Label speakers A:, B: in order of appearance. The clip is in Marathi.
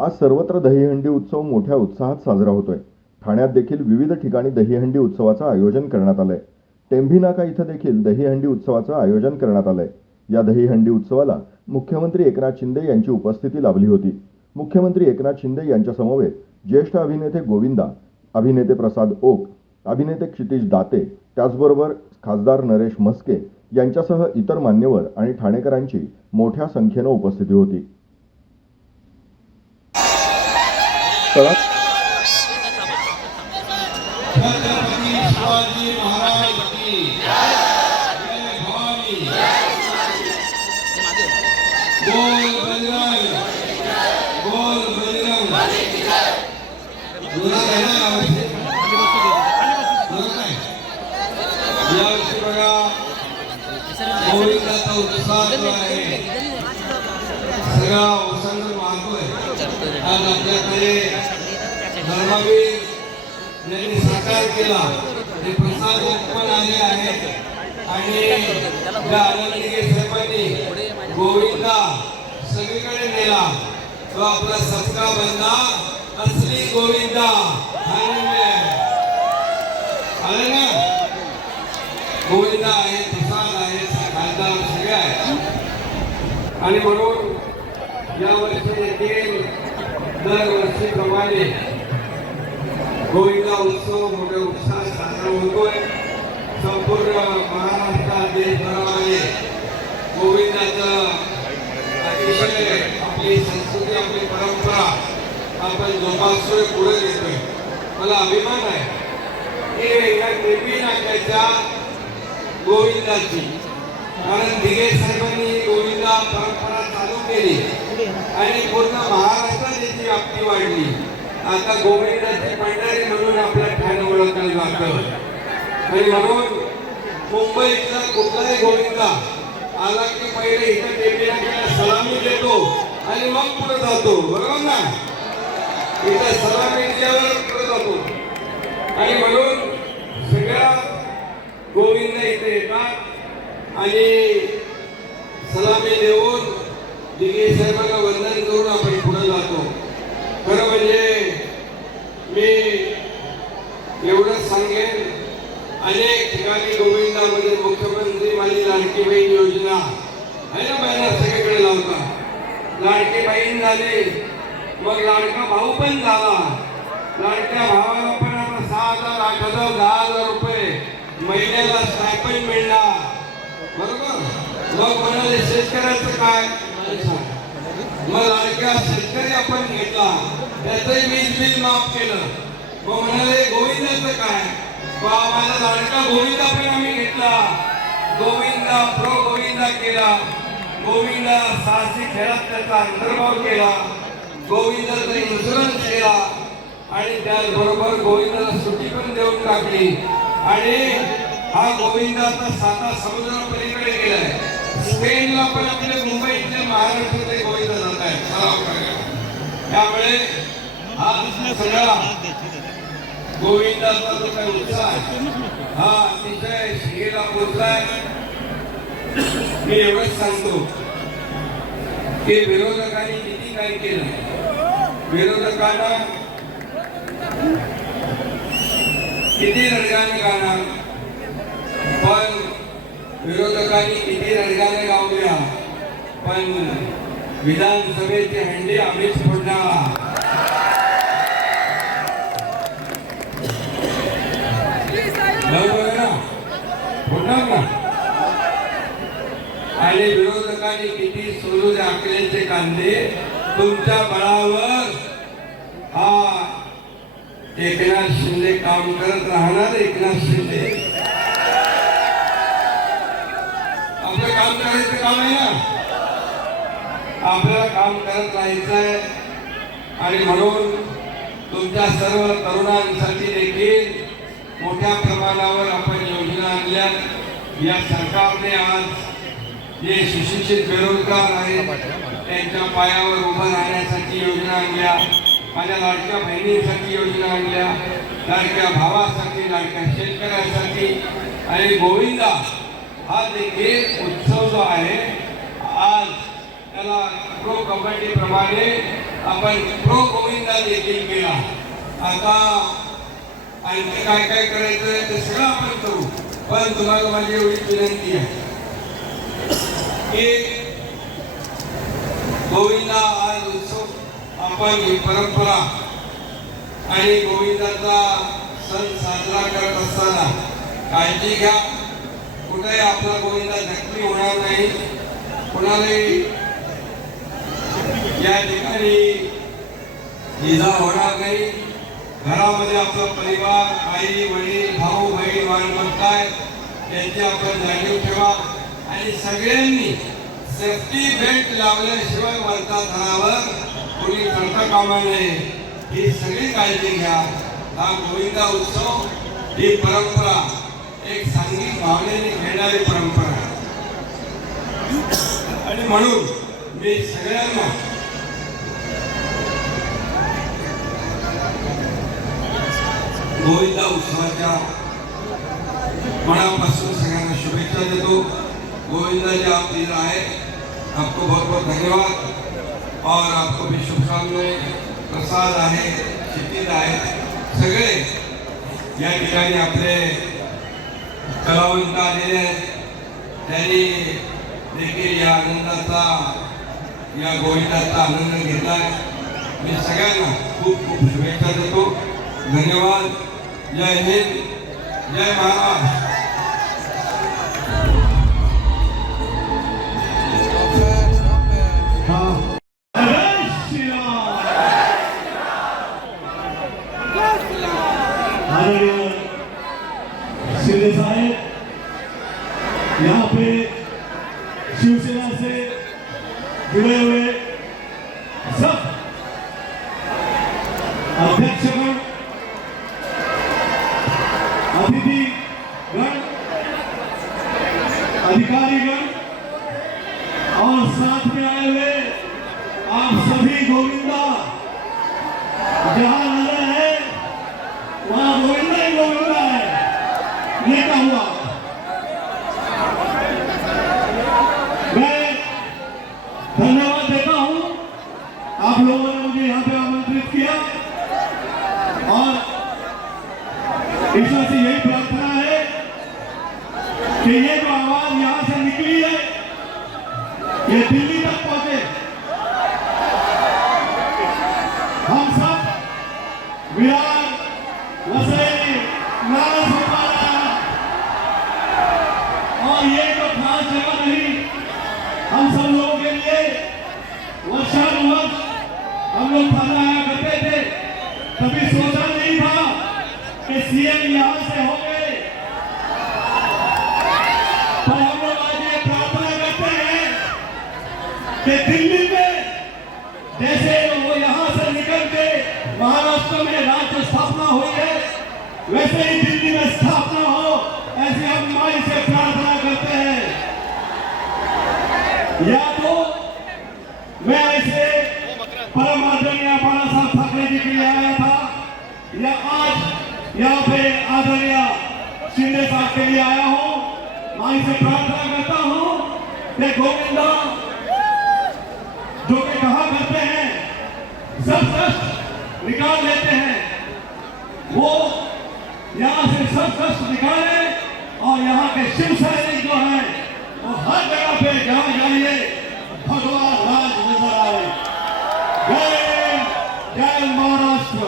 A: आज सर्वत्र दहीहंडी उत्सव मोठ्या उत्साहात साजरा होतोय. ठाण्यात देखील विविध ठिकाणी दहीहंडी उत्सवाचं आयोजन करण्यात आलंय. टेंभी नाका इथं देखील दहीहंडी उत्सवाचं आयोजन करण्यात आलंय. या दहीहंडी उत्सवाला मुख्यमंत्री एकनाथ शिंदे यांची उपस्थिती लाभली होती. मुख्यमंत्री एकनाथ शिंदे यांच्यासमवेत ज्येष्ठ अभिनेते गोविंदा अभिनेते प्रसाद ओक अभिनेते क्षितिज दाते त्याचबरोबर खासदार नरेश म्हस्के यांच्यासह इतर मान्यवर आणि ठाणेकरांची मोठ्या संख्येनं उपस्थिती होती.
B: करा सगळा ओसंड वाहतोय यांनी साकार केला ते प्रसाद पण आले आहेत आणि त्या आनंदीगे साहेबांनी गोविंदा सगळीकडे नेला तो आपला सबका बंदा असली गोविंदा आले ना गोविंदा आहे प्रसाद आहे खासदार सगळे आहेत. आणि म्हणून यावर्षी देखील दरवर्षीप्रमाणे गोविंदा उत्सव मोठ्या उत्साहात साजरा होतोय. संपूर्ण महाराष्ट्रात देशभरामध्ये गोविंदाचं अतिशय आपली संस्कृती आपली परंपरा आपण जोपासतोय पुढे नेतोय. मला अभिमान आहे. की या देवी नाट्याच्या गोविंदाची. आणि दिगे साहेबांनी गोविंदा परंपरा चालू केली. आणि पूर्ण महाराष्ट्रात याची व्याप्ती वाढली. आता गोविंदाची पंढरी म्हणून आपल्या ठाणे ओळखलं जातं. आणि म्हणून मुंबईतला कुठलाही गोविंदा आला की पहिले इथं टेपिनाकेला सलामी देतो आणि मग पुढे जातो. बरोबर ना? इथं सलामी दिल्यावर पुढे जातो. आणि म्हणून सगळ्या गोविंद आणि सलामी देऊन दिगे साहेबांना वंदन करून आपण पुढे जातो. खरं म्हणजे मी एवढंच सांगेन अनेक ठिकाणी गोविंदामध्ये मुख्यमंत्री माझी लाडकी बहीण योजना आहे ना बहिणा सगळीकडे लावता. लाडकी बहीण झाली मग लाडका भाऊ पण झाला. लाडक्या भावाला पण आता सहा हजार आठ हजार दहा हजार रुपये महिन्याला स्टायपन मिळणार. बरोबर? मग म्हणाले शेतकऱ्याचं काय? मग लाडक्या शेतकरी आपण घेतला. त्याचंही वीज बिल माफ केलं. मग म्हणाले गोविंदाचं काय? माझा लाडका गोविंदा पण आम्ही घेतला. गोविंदा प्रो गोविंदा केला. गोविंदा साहसी खेळात त्याचा अंतर्भाव केला. गोविंदाचा इन्शुरन्स केला. आणि त्याचबरोबर गोविंदाला सुट्टी पण देऊन टाकली. आणि हा गोविंदाचा साता समुद्रापर्यंत पलीकडे आहे. स्पेनला पण आपले मुंबईतले महाराष्ट्रातले गोविंद जात आहेत. सराव करायला त्यामुळे हा सगळा गोविंदाचा जो काही उत्साह हा अतिशय शिगेला पोहोचलाय. मी एवढंच सांगतो की विरोधकांनी किती काय केलं. विरोधकांना किती रडगाणे गाणार पण विरोधकांनी किती रडगाणे लावल्या पण विधानसभेचे हंडी आम्हीच फोडणार. बरोबर ना? फोडणार ना आणि विरोधकांनी किती सोलू द्या कांदे? तुमच्या बळावर. हा एकनाथ शिंदे काम करत राहणार एकनाथ शिंदे. काम करायचं काम आहे ना आपल्याला काम करत राहायचंय. आणि म्हणून तुमच्या सर्व तरुणांसाठी देखील मोठ्या प्रमाणावर आपण योजना आणल्या. या सरकारने आज जे सुशिक्षित बेरोजगार आहेत त्यांच्या पायावर उभं राहण्यासाठी योजना आणल्या. माझ्या लाडक्या बहिणींसाठी योजना आणल्या. लाडक्या भावासाठी लाडक्या शेतकऱ्यांसाठी आणि गोविंदा हा देखील उत्सव जो आहे आज त्याला प्रो कबड्डी प्रमाणे आपण प्रो गोविंदा देखील केला. आता आणखी काय काय करायचं ते सगळं आपण करू पण तुम्हाला माझी एवढी विनंती आहे की गोविंदा आज उत्सव आपण ही परंपरा आणि गोविंदाचा सण साजरा करत असताना काळजी घ्या. कुठेही आपला गोविंदा जखमी होणार नाही. कुणालाही या ठिकाणी इजा होणार नाही. घरामध्ये आपला परिवार आई वडील भाऊ बहीण वाण त्यांची आपण जाणीव ठेवा. आणि सगळ्यांनी सेफ्टी बेल्ट लावल्याशिवाय वरता धरावर कोणी करता कामा नये. ही सगळी काळजी घ्या. हा गोविंदा उत्सव ही परंपरा एक सांघिक भावनेने घेणारी परंपरा आहे. आणि म्हणून मी सगळ्यांना गोविंदा उत्सवाच्या मनापासून सगळ्यांना शुभेच्छा देतो. गोविंदा जी आप दिन आहे आपको बहुत बहुत धन्यवाद. और आपको भी शुभकामनाएं प्रसाद आहे क्षितिज आहे सगळे या ठिकाणी आपले कलावंत आलेले आहेत त्यांनी देखील या आनंदाचा या गोविंदाचा आनंद घेतलाय. मी सगळ्यांना खूप खूप शुभेच्छा देतो. धन्यवाद. जय हिंद. जय महाराष्ट्र
C: Hallelujah. शिंदे साहेब यहाँ पे शिवसेना से जुड़े हुए सब अध्यक्षगण अतिथिगण अधिकारीगण और साथ में आए हुए आप सभी गोविंद जहां नजर है वहाँ गोविंदा ही गोविंदा है ये क्या हुआ मैं धन्यवाद देता हूँ आप लोगों ने मुझे यहाँ पे आमंत्रित किया और ईश्वर से यही प्रार्थना है कि ये जो आवाज यहाँ से निकली है ये दिल्ली तक पहुंचे हम सब विराट वसई नारा और ये तो खास जगह नहीं हम सब लोगों के लिए वर्षानुवर्ष हम लोग खाना आया करते थे। कभी सोचा नहीं था कि सीएम यहां से हो दिल्ली में, जैसे वो यहाँ से निकल के महाराष्ट्र में राज्य स्थापना हुई है, वैसे ही दिल्ली में स्थापना हो, ऐसे हम माई से प्रार्थना करते हैं। या तो मैं ऐसे परम आदरणीय बाला साहब ठाकरे जी के लिए आया था, या आज यहाँ पे आदरणीय शिंदे साहब के लिए आया हूँ, माई से प्रार्थना करता हूँ गोविंदा। निकाल लेते हैं। वो यहाँ से सब कष्ट निकाले और यहाँ के शिव सैनिक जो है वो हर जगह पे जहाँ जाइए भगवान राज नजर आए। जय जय महाराष्ट्र।